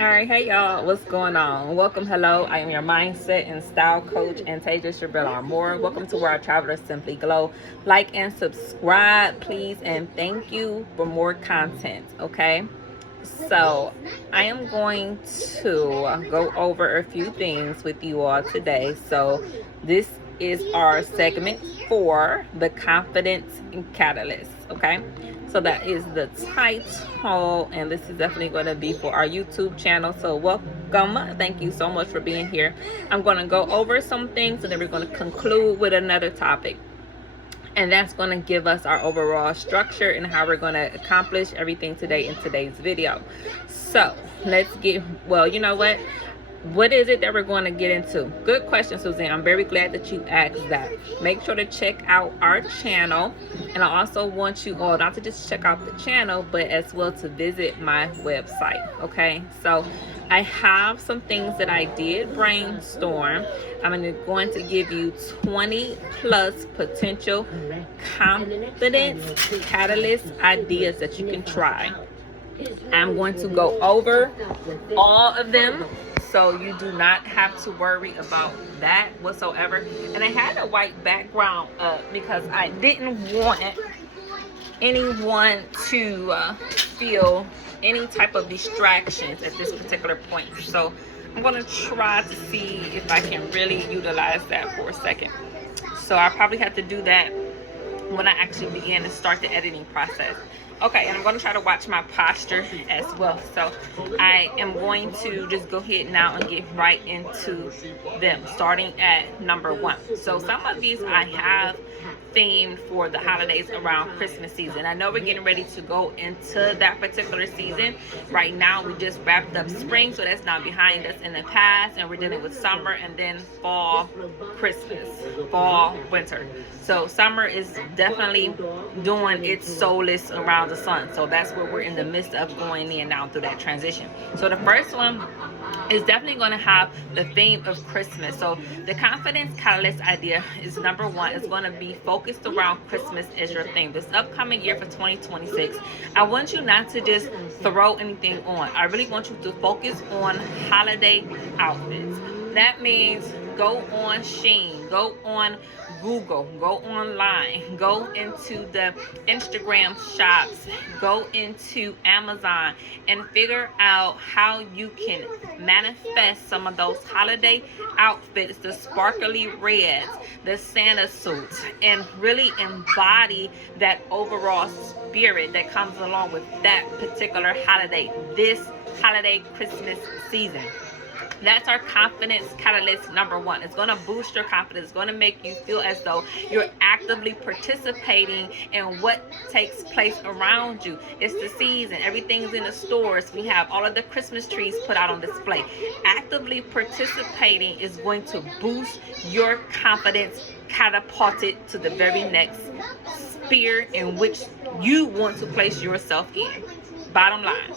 All right, hey y'all, what's going on? Welcome, hello. I am your mindset and style coach, Antasia Moore. Welcome to Where Our Travelers Simply Glow. Like and subscribe, please, and thank you for more content. Okay, so I am going to go over a few things with you all today. So this is our segment for the confidence catalyst. Okay, so that is the title, and this is definitely going to be for our YouTube channel. So welcome, thank you so much for being here. I'm going to go over some things, and then we're going to conclude with another topic, and that's going to give us our overall structure and how we're going to accomplish everything today in today's video. So let's get, well, you know what is it that we're going to get into? Good question, Suzanne. I'm very glad that you asked that. Make sure to check out our channel, and I also want you all not to just check out the channel, but as well to visit my website. Okay, so I have some things that I did brainstorm. I'm going to give you 20 plus potential confidence catalyst ideas that you can try. I'm going to go over all of them, so you do not have to worry about that whatsoever. And I had a white background up because I didn't want anyone to feel any type of distractions at this particular point. So I'm going to try to see if I can really utilize that for a second. So I probably have to do that when I actually begin to start the editing process. Okay, and I'm going to try to watch my posture as well. So I am going to just go ahead now and get right into them, starting at number 1. So some of these I have themed for the holidays around Christmas season. I know we're getting ready to go into that particular season. Right now we just wrapped up spring, so that's not behind us in the past, and we're dealing with summer and then fall, Christmas, fall, winter. So summer is definitely doing its soulless around the sun. So that's where we're in the midst of going in now through that transition. So the first one is definitely going to have the theme of Christmas. So the confidence catalyst idea is number 1. It's going to be focused around Christmas as your theme. This upcoming year for 2026, I want you not to just throw anything on. I really want you to focus on holiday outfits. That means go on Shein, go on Google, go online, go into the Instagram shops, go into Amazon, and figure out how you can manifest some of those holiday outfits, the sparkly reds, the Santa suits, and really embody that overall spirit that comes along with that particular holiday, this holiday Christmas season. That's our confidence catalyst number 1. It's going to boost your confidence. It's going to make you feel as though you're actively participating in what takes place around you. It's the season. Everything's in the stores. We have all of the Christmas trees put out on display. Actively participating is going to boost your confidence, catapult it to the very next sphere in which you want to place yourself in. Bottom line,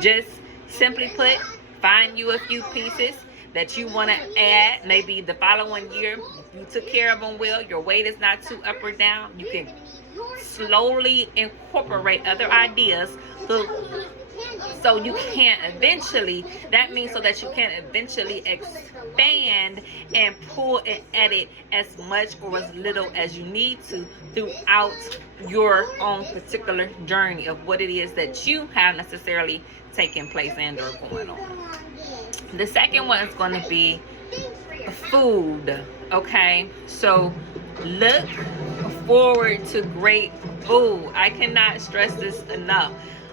just simply put, find you a few pieces that you want to add. Maybe the following year, if you took care of them well, your weight is not too up or down, you can slowly incorporate other ideas so you can eventually, that means so that you can eventually expand and pull and edit as much or as little as you need to throughout your own particular journey of what it is that you have necessarily taking place and or going on. The second one is going to be food. Okay, so look forward to great food. I cannot stress this enough.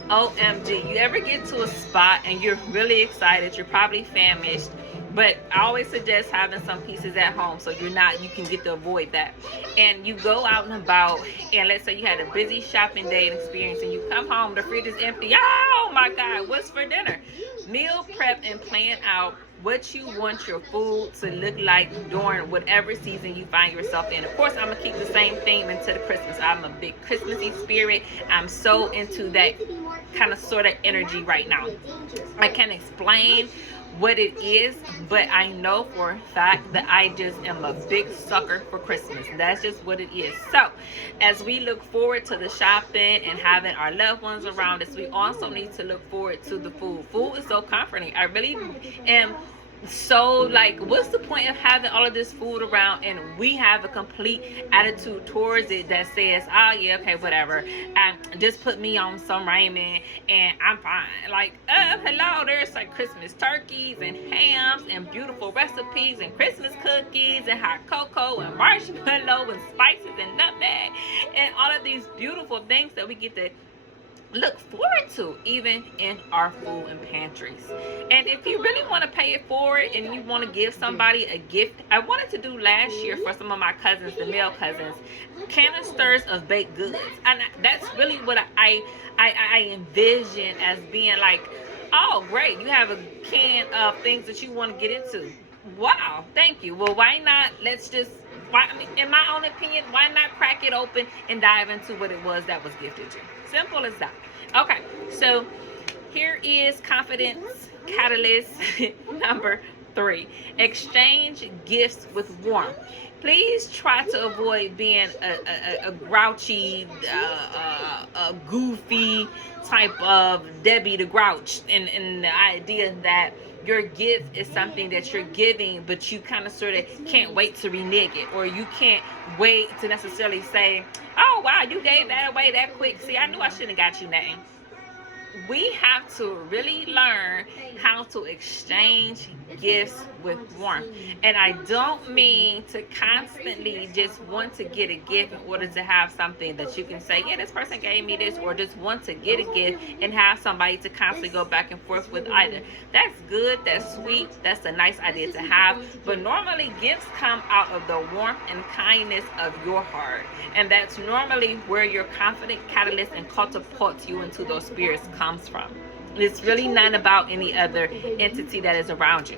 OMG, you ever get to a spot and you're really excited, you're probably famished, but I always suggest having some pieces at home so you can get to avoid that. And you go out and about, and let's say you had a busy shopping day and experience, and you come home, the fridge is empty. Oh my God, what's for dinner? Meal prep and plan out what you want your food to look like during whatever season you find yourself in. Of course, I'm gonna keep the same theme into the Christmas. I'm a big Christmassy spirit. I'm so into that kind of sort of energy right now. I can't explain what it is, but I know for a fact that I just am a big sucker for Christmas. That's just what it is. So as we look forward to the shopping and having our loved ones around us, we also need to look forward to the food. Food is so comforting. I really am so like, what's the point of having all of this food around and we have a complete attitude towards it that says, oh yeah, okay, whatever, just put me on some ramen and I'm fine. Like, hello, there's like Christmas turkeys and hams and beautiful recipes and Christmas cookies and hot cocoa and marshmallow and spices and nutmeg and all of these beautiful things that we get to look forward to, even in our food and pantries. And if you really want to pay it forward and you want to give somebody a gift, I wanted to do last year for some of my cousins, the male cousins, canisters of baked goods. And that's really what I envision as being like, oh great, you have a can of things that you want to get into. Wow, thank you. Well, why not, let's just, in my own opinion, why not crack it open and dive into what it was that was gifted to you? Simple as that. Okay, so here is confidence catalyst number 3. Exchange gifts with warmth. Please try to avoid being a grouchy, a goofy type of Debbie the Grouch, and the idea that your gift is something that you're giving, but you kind of sort of can't wait to renege it, or you can't wait to necessarily say, oh wow, you gave that away that quick. See, I knew I shouldn't have got you nothing. We have to really learn how to exchange gifts with warmth. And I don't mean to constantly just want to get a gift in order to have something that you can say, yeah, this person gave me this, or just want to get a gift and have somebody to constantly go back and forth with either. That's good, that's sweet, that's a nice idea to have, but normally gifts come out of the warmth and kindness of your heart. And that's normally where your confident catalyst and catapults you into those spirits comes from. It's really not about any other entity that is around you.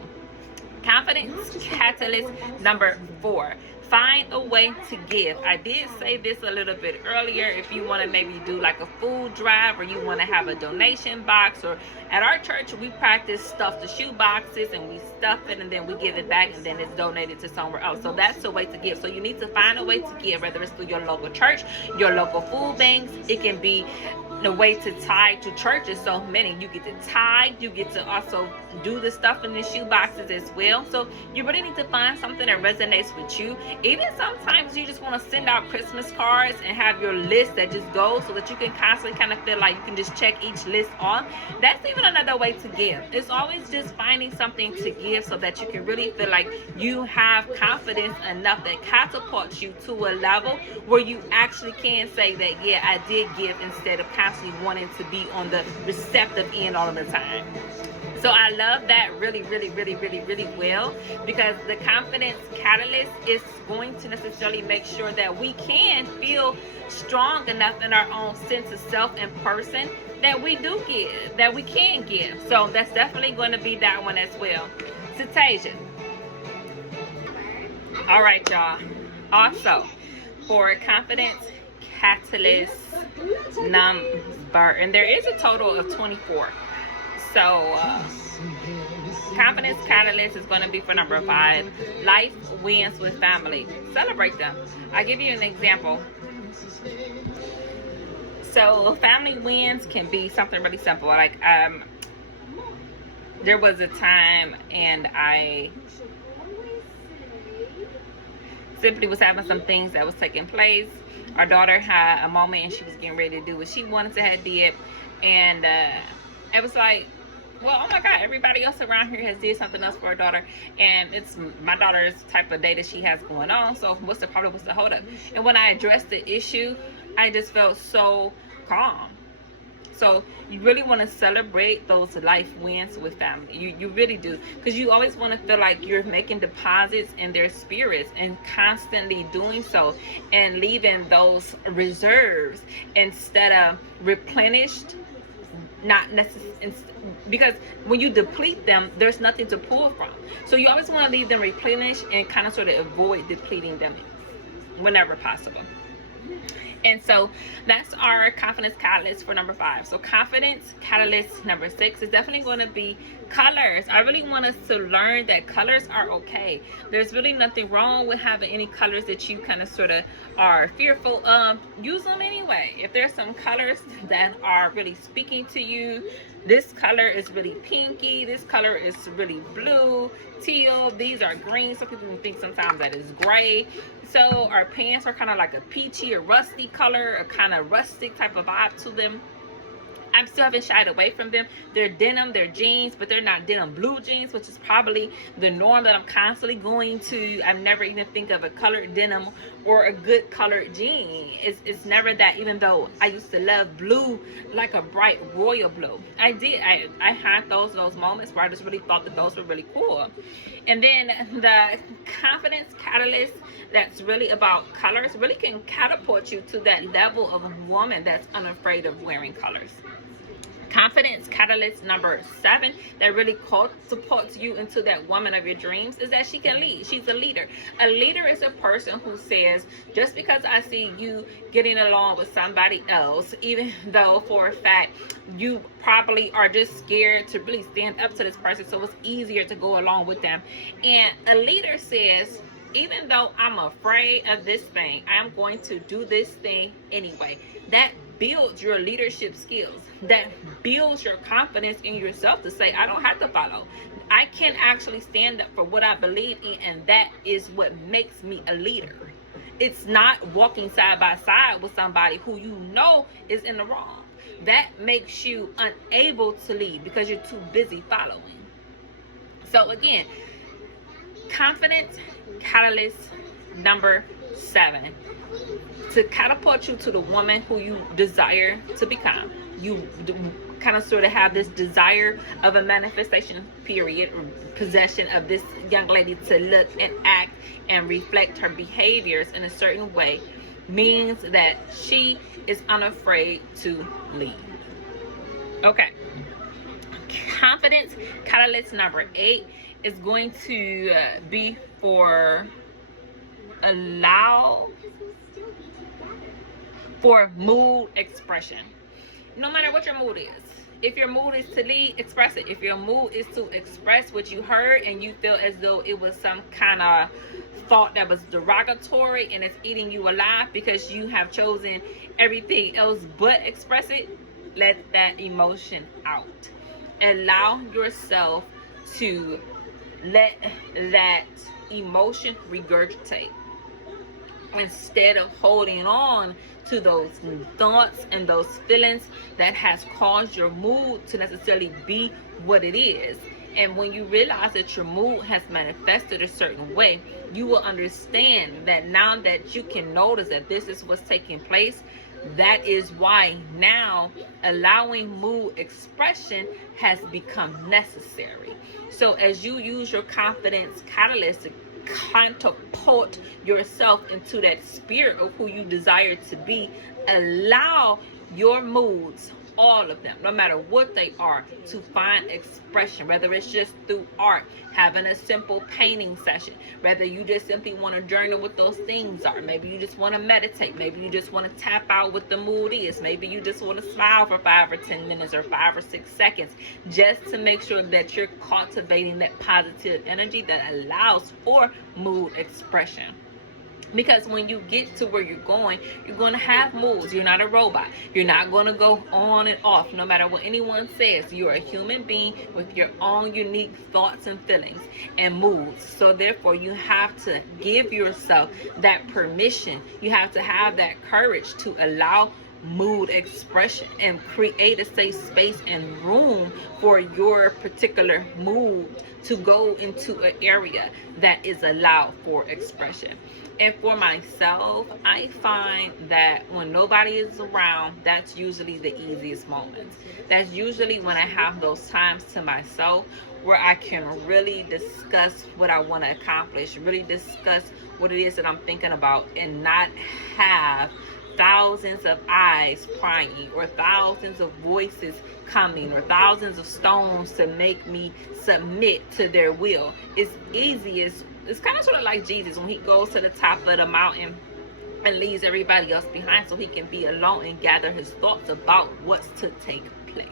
Confidence catalyst number 4. Find a way to give. I did say this a little bit earlier. If you want to maybe do like a food drive, or you want to have a donation box, or at our church we practice stuff the shoe boxes and we stuff it and then we give it back and then it's donated to somewhere else. So that's a way to give. So you need to find a way to give, whether it's through your local church, your local food banks. It can be the way to tithe to churches. So many, you get to tithe, you get to also do the stuff in the shoe boxes as well. So you really need to find something that resonates with you. Even sometimes you just want to send out Christmas cards and have your list that just goes, so that you can constantly kind of feel like you can just check each list off. That's even another way to give. It's always just finding something to give so that you can really feel like you have confidence enough that catapults you to a level where you actually can say that, yeah, I did give, instead of constantly wanting to be on the receptive end all of the time. So I love that really, really, really, really, really well, because the confidence catalyst is going to necessarily make sure that we can feel strong enough in our own sense of self and person that we do give, that we can give. So that's definitely going to be that one as well. Antasia. All right, y'all. Also, for confidence catalyst number, and there is a total of 24. So confidence catalyst is going to be for number 5. Life wins with family. Celebrate them. I'll give you an example. So family wins can be something really simple. Like there was a time and I simply was having some things that was taking place. Our daughter had a moment and she was getting ready to do what she wanted to have did, and it was like, well, oh my God, everybody else around here has did something else for her daughter, and it's my daughter's type of day that she has going on. So what's the problem? What's the hold up? And when I addressed the issue, I just felt so calm. So you really want to celebrate those life wins with family. You really do, because you always want to feel like you're making deposits in their spirits and constantly doing so, and leaving those reserves instead of replenished. Not necessarily, because when you deplete them, there's nothing to pull from. So you always want to leave them replenished and kind of sort of avoid depleting them whenever possible. And so that's our confidence catalyst for number 5. So confidence catalyst number 6 is definitely going to be colors. I really want us to learn that colors are okay. There's really nothing wrong with having any colors that you kind of sort of are fearful of. Use them anyway. If there's some colors that are really speaking to you, this color is really pinky, this color is really blue, teal, these are green. Some people think sometimes that is gray. So our pants are kind of like a peachy or rusty color, a kind of rustic type of vibe to them. I'm still haven't shied away from them. They're denim, they're jeans, but they're not denim blue jeans, which is probably the norm that I'm constantly going to. I never even think of a colored denim or a good colored jean. It's never that, even though I used to love blue, like a bright royal blue. I had those moments where I just really thought that those were really cool. And then the confidence catalyst that's really about colors really can catapult you to that level of a woman that's unafraid of wearing colors. Confidence catalyst number 7 that really supports you into that woman of your dreams is that she can lead. She's a leader. A leader is a person who says, just because I see you getting along with somebody else, even though for a fact you probably are just scared to really stand up to this person, so it's easier to go along with them. And a leader says, even though I'm afraid of this thing, I'm going to do this thing anyway. That builds your leadership skills. That builds your confidence in yourself to say, I don't have to follow. I can actually stand up for what I believe in, and that is what makes me a leader. It's not walking side by side with somebody who you know is in the wrong. That makes you unable to lead because you're too busy following. So again, confidence catalyst number 7, to catapult you to the woman who you desire to become. You kind of sort of have this desire of a manifestation period, or possession of this young lady to look and act and reflect her behaviors in a certain way, means that she is unafraid to lead. Okay. Confidence catalyst number 8 is going to be for mood expression. No matter what your mood is. If your mood is to lead, express it. If your mood is to express what you heard and you feel as though it was some kind of thought that was derogatory and it's eating you alive because you have chosen everything else but express it, let that emotion out. Allow yourself to let that emotion regurgitate instead of holding on to those thoughts and those feelings that has caused your mood to necessarily be what it is. And when you realize that your mood has manifested a certain way, you will understand that now that you can notice that this is what's taking place, that is why now allowing mood expression has become necessary. So as you use your confidence catalyst to catapult yourself into that spirit of who you desire to be, allow your moods, all of them, no matter what they are, to find expression, whether it's just through art, having a simple painting session, whether you just simply want to journal what those things are, maybe you just want to meditate, maybe you just want to tap out what the mood is, maybe you just want to smile for 5 or 10 minutes or 5 or 6 seconds, just to make sure that you're cultivating that positive energy that allows for mood expression. Because when you get to where you're going to have moods. You're not a robot. You're not going to go on and off no matter what anyone says. You're a human being with your own unique thoughts and feelings and moods. So therefore, you have to give yourself that permission. You have to have that courage to allow mood expression and create a safe space and room for your particular mood to go into an area that is allowed for expression. And for myself, I find that when nobody is around, that's usually the easiest moments. That's usually when I have those times to myself where I can really discuss what I want to accomplish, really discuss what it is that I'm thinking about, and not have thousands of eyes prying or thousands of voices coming or thousands of stones to make me submit to their will. It's kind of sort of like Jesus when he goes to the top of the mountain and leaves everybody else behind so he can be alone and gather his thoughts about what's to take place.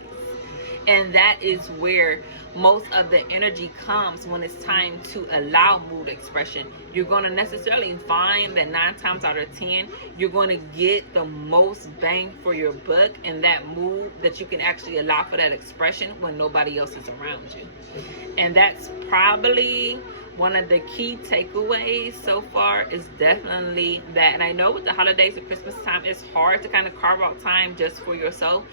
And that is where most of the energy comes when it's time to allow mood expression. You're going to necessarily find that 9 times out of 10, you're going to get the most bang for your buck in that mood that you can actually allow for that expression when nobody else is around you. And that's probably one of the key takeaways so far, is definitely that. And I know with the holidays and Christmas time, it's hard to kind of carve out time just for yourself.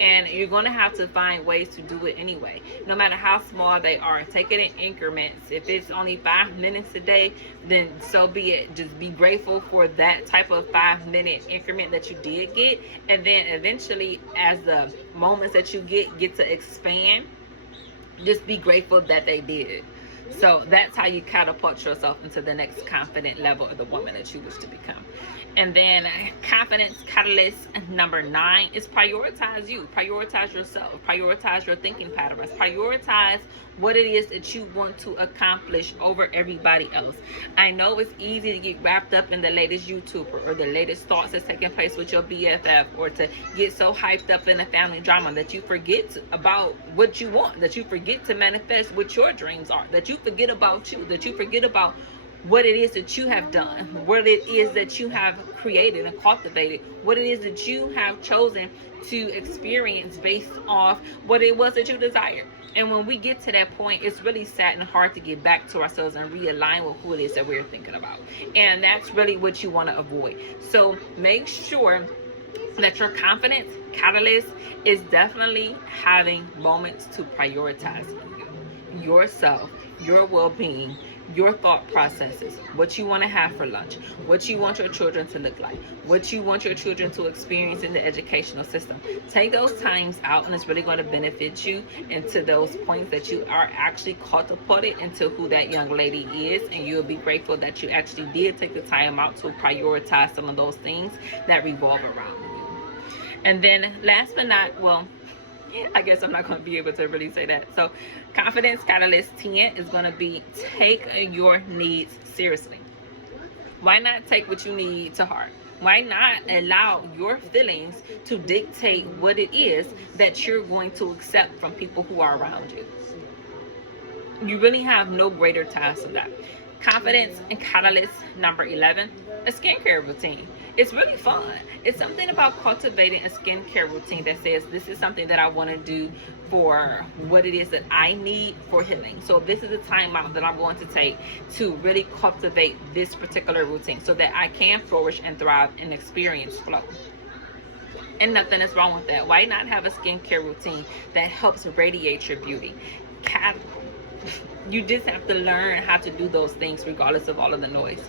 And you're going to have to find ways to do it anyway, no matter how small they are. Take it in increments. If it's only 5 minutes a day, then so be it. Just be grateful for that type of 5-minute increment that you did get. And then eventually, as the moments that you get to expand, just be grateful that they did. So that's how you catapult yourself into the next confident level of the woman that you wish to become. And then confidence catalyst number 9 is prioritize you. Prioritize yourself. Prioritize your thinking patterns. Prioritize what it is that you want to accomplish over everybody else. I know it's easy to get wrapped up in the latest YouTuber or the latest thoughts that's taking place with your BFF, or to get so hyped up in the family drama that you forget about what you want, that you forget to manifest what your dreams are, that you forget about you, that you forget about what it is that you have done, what it is that you have created and cultivated, what it is that you have chosen to experience based off what it was that you desired. And when we get to that point, it's really sad and hard to get back to ourselves and realign with who it is that we're thinking about. And that's really what you want to avoid. So make sure that your confidence catalyst is definitely having moments to prioritize you, yourself, your well-being, your thought processes, what you want to have for lunch, what you want your children to look like, what you want your children to experience in the educational system. Take those times out, and it's really going to benefit you into those points that you are actually catapulted into who that young lady is, and you'll be grateful that you actually did take the time out to prioritize some of those things that revolve around you. And then last but not, well, I guess I'm not going to be able to really say that. So confidence catalyst 10 is going to be take your needs seriously. Why not take what you need to heart? Why not allow your feelings to dictate what it is that you're going to accept from people who are around you? You really have no greater task than that. Confidence and catalyst number 11, a skincare routine. It's really fun. It's something about cultivating a skincare routine that says, this is something that I want to do for what it is that I need for healing. So this is a time out that I'm going to take to really cultivate this particular routine so that I can flourish and thrive and experience flow. And nothing is wrong with that. Why not have a skincare routine that helps radiate your beauty? You just have to learn how to do those things regardless of all of the noise.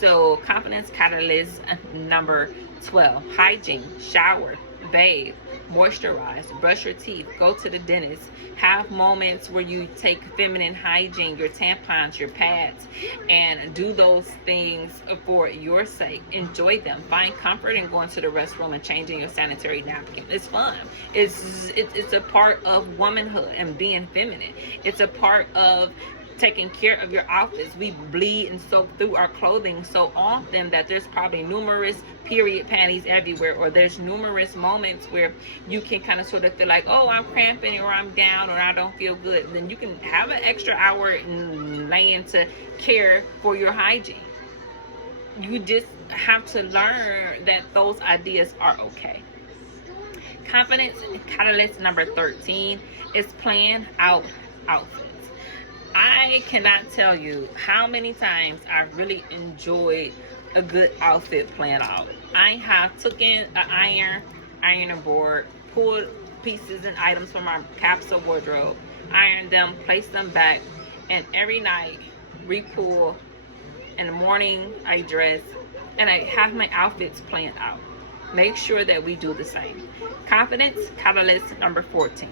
So confidence catalyst number 12, hygiene, shower, bathe, moisturize, brush your teeth, go to the dentist, have moments where you take feminine hygiene, your tampons, your pads, and do those things for your sake. Enjoy them. Find comfort in going to the restroom and changing your sanitary napkin. It's fun. It's a part of womanhood and being feminine. It's a part of taking care of your outfits. We bleed and soak through our clothing so often that there's probably numerous period panties everywhere, or there's numerous moments where you can kind of sort of feel like, oh, I'm cramping, or I'm down, or I don't feel good. Then you can have an extra hour in laying to care for your hygiene. You just have to learn that those ideas are okay. Confidence catalyst number 13 is plan out outfits. I cannot tell you how many times I've really enjoyed a good outfit plan out. I have taken an ironing board, pulled pieces and items from my capsule wardrobe, ironed them, placed them back, and every night re-pull. In the morning I dress, and I have my outfits planned out. Make sure that we do the same. Confidence catalyst number 14.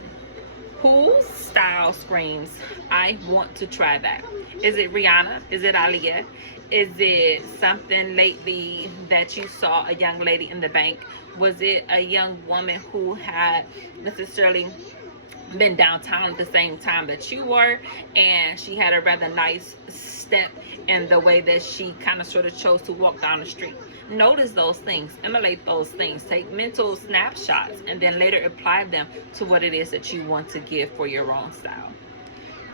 Whose style screams, I want to try that? Is it Rihanna? Is it Aaliyah? Is it something lately that you saw a young lady in the bank? Was it a young woman who had necessarily been downtown at the same time that you were, and she had a rather nice step in the way that she kind of sort of chose to walk down the street? Notice those things, emulate those things, take mental snapshots, and then later apply them to what it is that you want to give for your own style.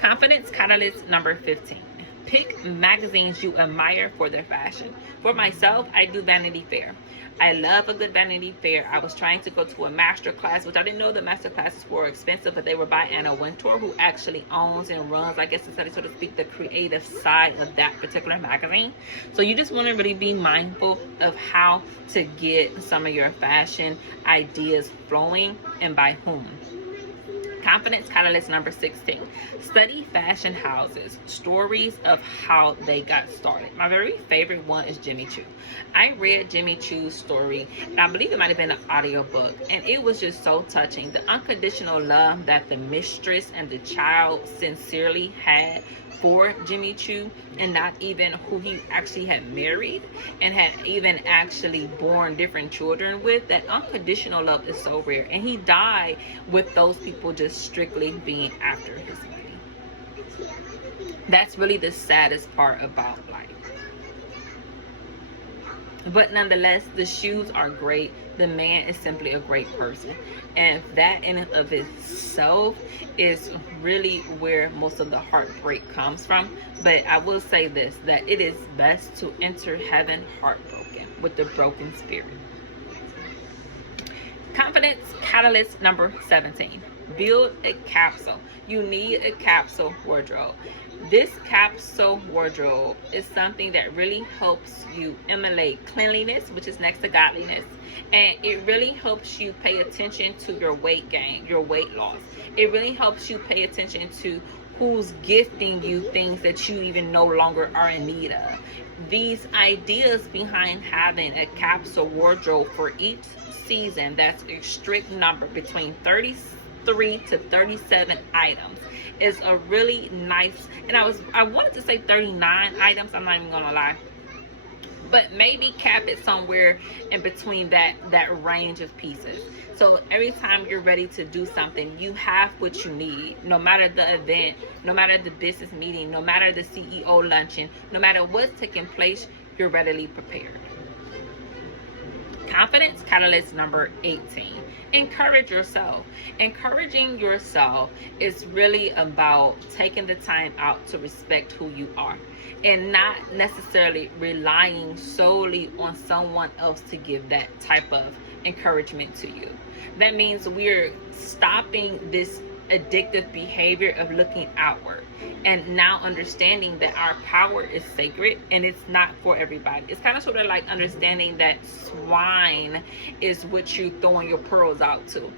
Confidence catalyst number 15. Pick magazines you admire for their fashion. For myself, I do Vanity Fair. I love a good Vanity Fair. I was trying to go to a master class, which I didn't know the master classes were expensive, but they were by Anna Wintour, who actually owns and runs, I guess, so to speak, the creative side of that particular magazine. So you just want to really be mindful of how to get some of your fashion ideas flowing and by whom. Confidence catalyst number 16. Study fashion houses, stories of how they got started. My very favorite one is Jimmy Choo. I read Jimmy Choo's story, and I believe it might have been an audiobook, and it was just so touching. The unconditional love that the mistress and the child sincerely had for Jimmy Choo, and not even who he actually had married and had even actually born different children with. That unconditional love is so rare, and he died with those people just strictly being after his money. That's really the saddest part about life. But nonetheless, the shoes are great. The man is simply a great person, and that in and of itself is really where most of the heartbreak comes from. But I will say this, that it is best to enter heaven heartbroken with the broken spirit. Confidence catalyst number 17. Build a capsule. You need a capsule wardrobe. This capsule wardrobe is something that really helps you emulate cleanliness, which is next to godliness, and it really helps you pay attention to your weight gain, your weight loss. It really helps you pay attention to who's gifting you things that you even no longer are in need of. These ideas behind having a capsule wardrobe for each season, that's a strict number between 33 to 37 items, is a really nice, and I wanted to say 39 items, I'm not even gonna lie, but maybe cap it somewhere in between that range of pieces. So every time you're ready to do something, you have what you need. No matter the event, no matter the business meeting, no matter the CEO luncheon, no matter what's taking place, you're readily prepared. Confidence catalyst number 18. Encourage yourself. Encouraging yourself is really about taking the time out to respect who you are and not necessarily relying solely on someone else to give that type of encouragement to you. That means we're stopping this addictive behavior of looking outward and now understanding that our power is sacred and it's not for everybody. It's kind of sort of like understanding that swine is what you're throwing your pearls out to.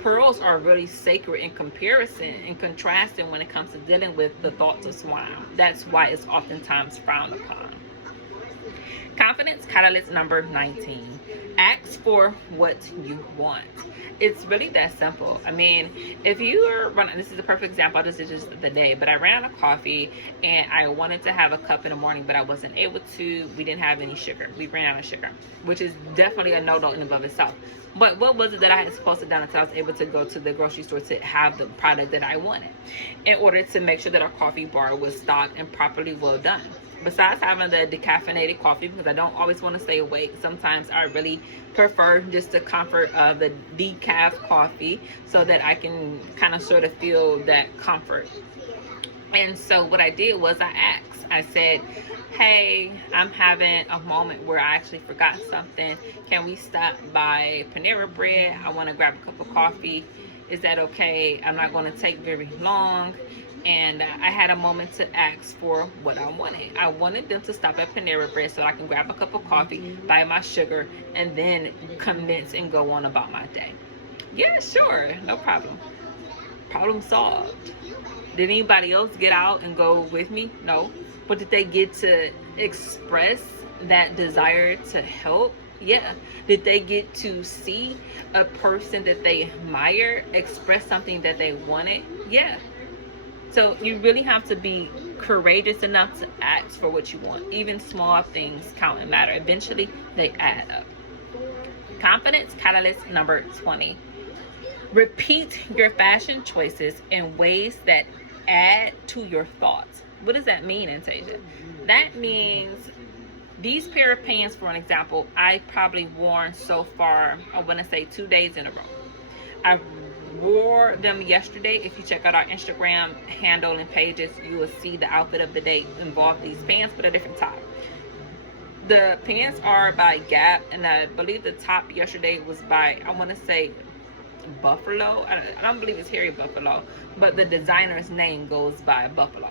Pearls are really sacred in comparison and contrasting when it comes to dealing with the thoughts of swine. That's why it's oftentimes frowned upon. Confidence catalyst number 19. Ask for what you want. It's really that simple. I mean, if you are running, this is a perfect example, this is just the day, but I ran out of coffee and I wanted to have a cup in the morning, but I wasn't able to. We didn't have any sugar. We ran out of sugar, which is definitely a no-no in and of itself. But what was it that I had supposed to do until I was able to go to the grocery store to have the product that I wanted in order to make sure that our coffee bar was stocked and properly well done? Besides having the decaffeinated coffee, because I don't always want to stay awake, sometimes I really prefer just the comfort of the decaf coffee so that I can kind of sort of feel that comfort. And so what I did was I asked, I said, hey, I'm having a moment where I actually forgot something. Can we stop by Panera Bread? I want to grab a cup of coffee. Is that okay? I'm not going to take very long. And I had a moment to ask for what I wanted. I wanted them to stop at Panera Bread so I can grab a cup of coffee, buy my sugar, and then commence and go on about my day. Yeah, sure, no problem. Problem solved. Did anybody else get out and go with me? No. But did they get to express that desire to help? Yeah. Did they get to see a person that they admire express something that they wanted? Yeah. So you really have to be courageous enough to ask for what you want. Even small things count and matter. Eventually, they add up. Confidence catalyst number 20. Repeat your fashion choices in ways that add to your thoughts. What does that mean, Antasia? That means These pair of pants, for an example, I probably worn so far, I want to say 2 days in a row. I wore them yesterday. If you check out our Instagram handle and pages, you will see the outfit of the day involved these pants with a different top. The pants are by Gap, and I believe the top yesterday was by, I want to say, Buffalo. I don't believe it's Harry Buffalo, but the designer's name goes by Buffalo.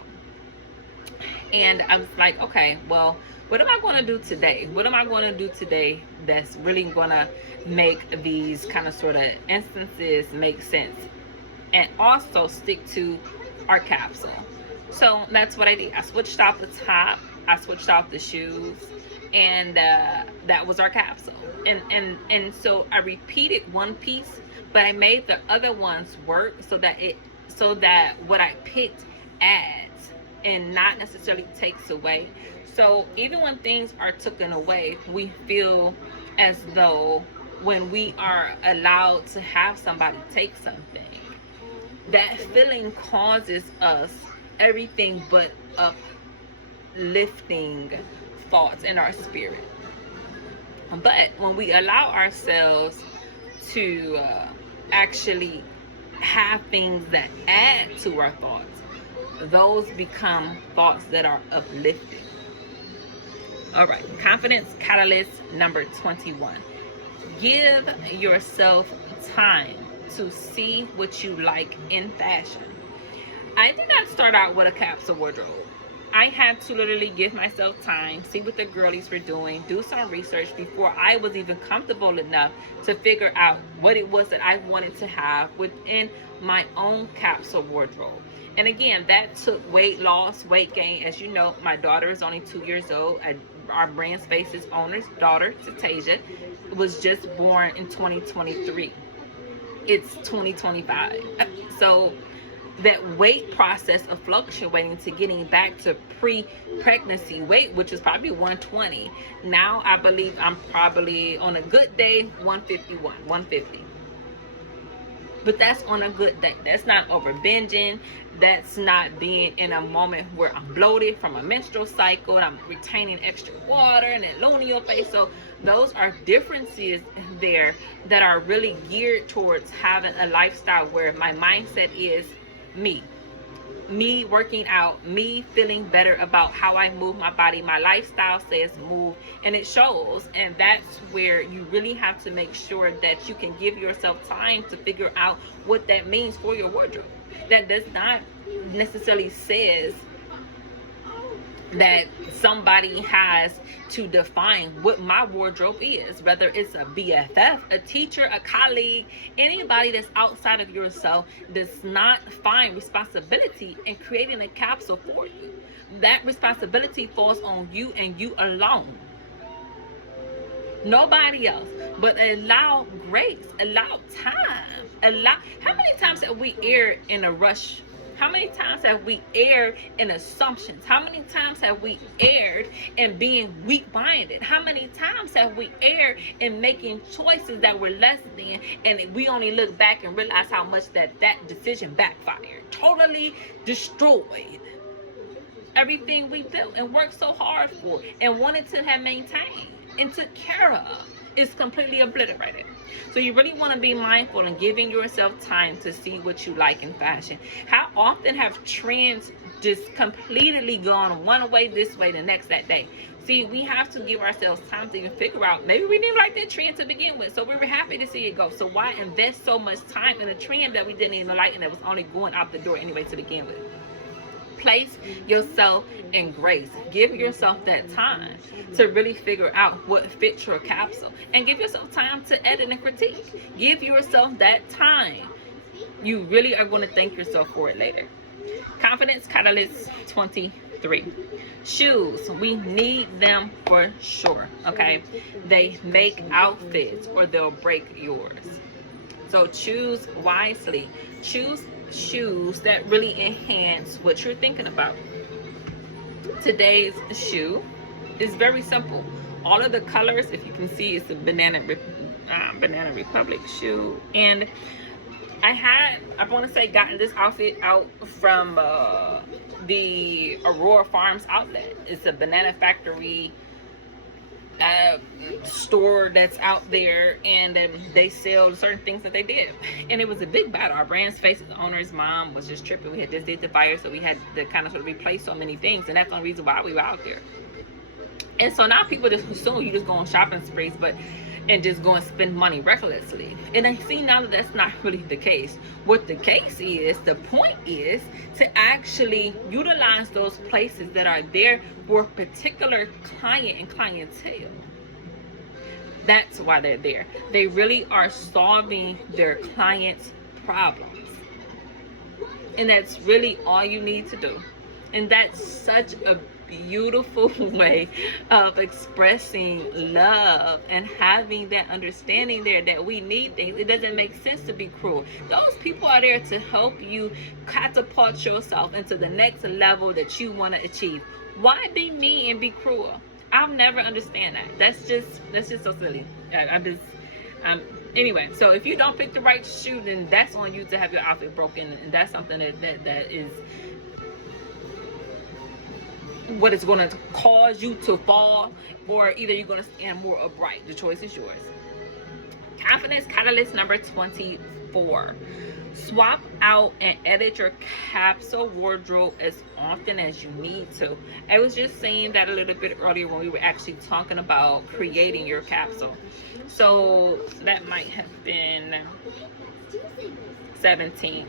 And I was like, okay, well, what am I going to do today? What am I going to do today that's really going to make these kind of sort of instances make sense and also stick to our capsule? So that's what I did. I switched out the top, I switched out the shoes, and that was our capsule. And so I repeated one piece, but I made the other ones work so that what I picked adds and not necessarily takes away. So even when things are taken away, we feel as though when we are allowed to have somebody take something, that feeling causes us everything but uplifting thoughts in our spirit. But when we allow ourselves to actually have things that add to our thoughts, those become thoughts that are uplifting. All right, confidence catalyst number 21. Give yourself time to see what you like in fashion. I did not start out with a capsule wardrobe. I had to literally give myself time, see what the girlies were doing, do some research before I was even comfortable enough to figure out what it was that I wanted to have within my own capsule wardrobe. And again, that took weight loss, weight gain. As you know, my daughter is only 2 years old. Our brand space's owner's daughter, Antasia, was just born in 2023. It's 2025. So that weight process of fluctuating to getting back to pre-pregnancy weight, which is probably 120. Now I believe I'm probably on a good day 151, 150. But that's on a good day. That's not over binging. That's not being in a moment where I'm bloated from a menstrual cycle and I'm retaining extra water and it low in your face. So those are differences there that are really geared towards having a lifestyle where my mindset is me working out, me feeling better about how I move my body. My lifestyle says move, and it shows. And that's where you really have to make sure that you can give yourself time to figure out what that means for your wardrobe. That does not necessarily says that somebody has to define what my wardrobe is, whether it's a BFF, a teacher, a colleague, anybody that's outside of yourself does not find responsibility in creating a capsule for you. That responsibility falls on you and you alone. Nobody else. But allow grace, allow time, how many times have we erred in a rush? How many times have we erred in assumptions? How many times have we erred in being weak-minded? How many times have we erred in making choices that were less than, and we only look back and realize how much that decision backfired, totally destroyed everything we built and worked so hard for and wanted to have maintained and took care of? Is completely obliterated. So you really want to be mindful and giving yourself time to see what you like in fashion. How often have trends just completely gone one way this way, the next that day? See, we have to give ourselves time to even figure out, maybe we didn't like that trend to begin with, so we were happy to see it go. So why invest so much time in a trend that we didn't even like and that was only going out the door anyway to begin with? Place yourself in grace. Give yourself that time to really figure out what fits your capsule, and give yourself time to edit and critique. Give yourself that time. You really are going to thank yourself for it later. Confidence catalyst 23. Shoes, we need them for sure. Okay, they make outfits or they'll break yours. So choose wisely. Choose shoes that really enhance what you're thinking about. Today's shoe is very simple. All of the colors, if you can see, it's a Banana Republic shoe. And I want to say, gotten this outfit out from the Aurora Farms outlet. It's a Banana Factory store that's out there, and they sell certain things that they did, and it was a big battle. Our brand's face, the owner's mom was just tripping. We had just did the fire, so we had to kind of sort of replace so many things, and that's the only reason why we were out there. And so now people just assume you just go on shopping sprees, and just go and spend money recklessly. And I see now that that's not really the case. What the case is, the point is to actually utilize those places that are there for a particular client and clientele. That's why they're there. They really are solving their clients' problems. And that's really all you need to do. And that's such a beautiful way of expressing love and having that understanding there that we need things. It doesn't make sense to be cruel. Those people are there to help you catapult yourself into the next level that you want to achieve. Why be mean and be cruel? I'll never understand that. That's just so silly. Anyway, so if you don't pick the right shoe, then that's on you to have your outfit broken, and that's something that is what is going to cause you to fall, or either you're going to stand more upright. The choice is yours. Confidence catalyst number 24. Swap out and edit your capsule wardrobe as often as you need to. I was just saying that a little bit earlier when we were actually talking about creating your capsule. So that might have been 17,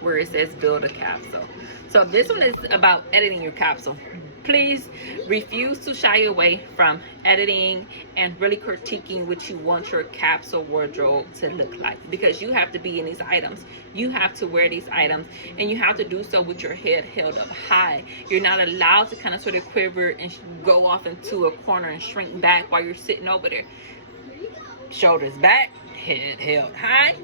where it says build a capsule. So this one is about editing your capsule. Please refuse to shy away from editing and really critiquing what you want your capsule wardrobe to look like, because you have to be in these items. You have to wear these items, and you have to do so with your head held up high. You're not allowed to kind of sort of quiver and go off into a corner and shrink back while you're sitting over there. Shoulders back, head held high,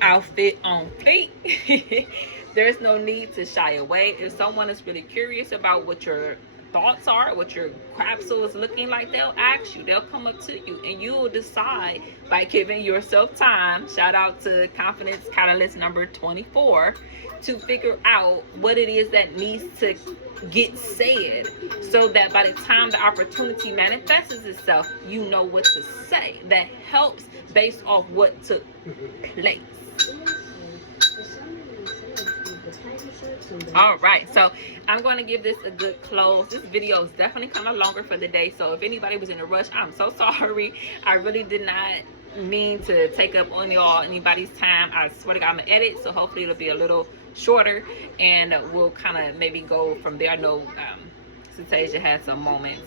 outfit on fleek. There's no need to shy away. If someone is really curious about what your thoughts are, what your capsule is looking like, they'll ask you. They'll come up to you, and you will decide by giving yourself time. Shout out to Confidence Catalyst number 24 to figure out what it is that needs to get said, so that by the time the opportunity manifests itself, you know what to say. That helps based off what took place. All right, so I'm going to give this a good close. This video is definitely kind of longer for the day, so if anybody was in a rush, I'm so sorry. I really did not mean to take up on anybody's time. I swear to God, I'm gonna edit, so hopefully it'll be a little shorter, and we'll kind of maybe go from there. I know Antasia had some moments.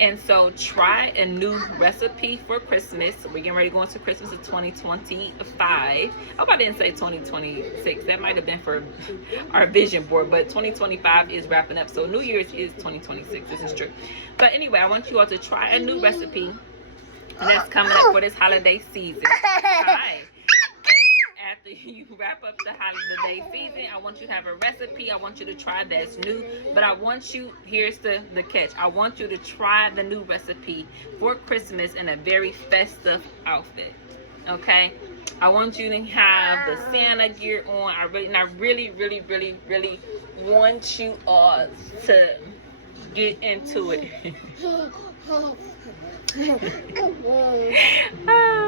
And so try a new recipe for Christmas. We're getting ready to go into Christmas of 2025. I hope I didn't say 2026. That might have been for our vision board, but 2025 is wrapping up. So New Year's is 2026. This is true. But anyway, I want you all to try a new recipe, and that's coming up for this holiday season. Hi. After you wrap up the holiday season, I want you to have a recipe. I want you to try that's new, but I want you, here's the catch, I want you to try the new recipe for Christmas in a very festive outfit. Okay, I want you to have the Santa gear on. I really want you all to get into it.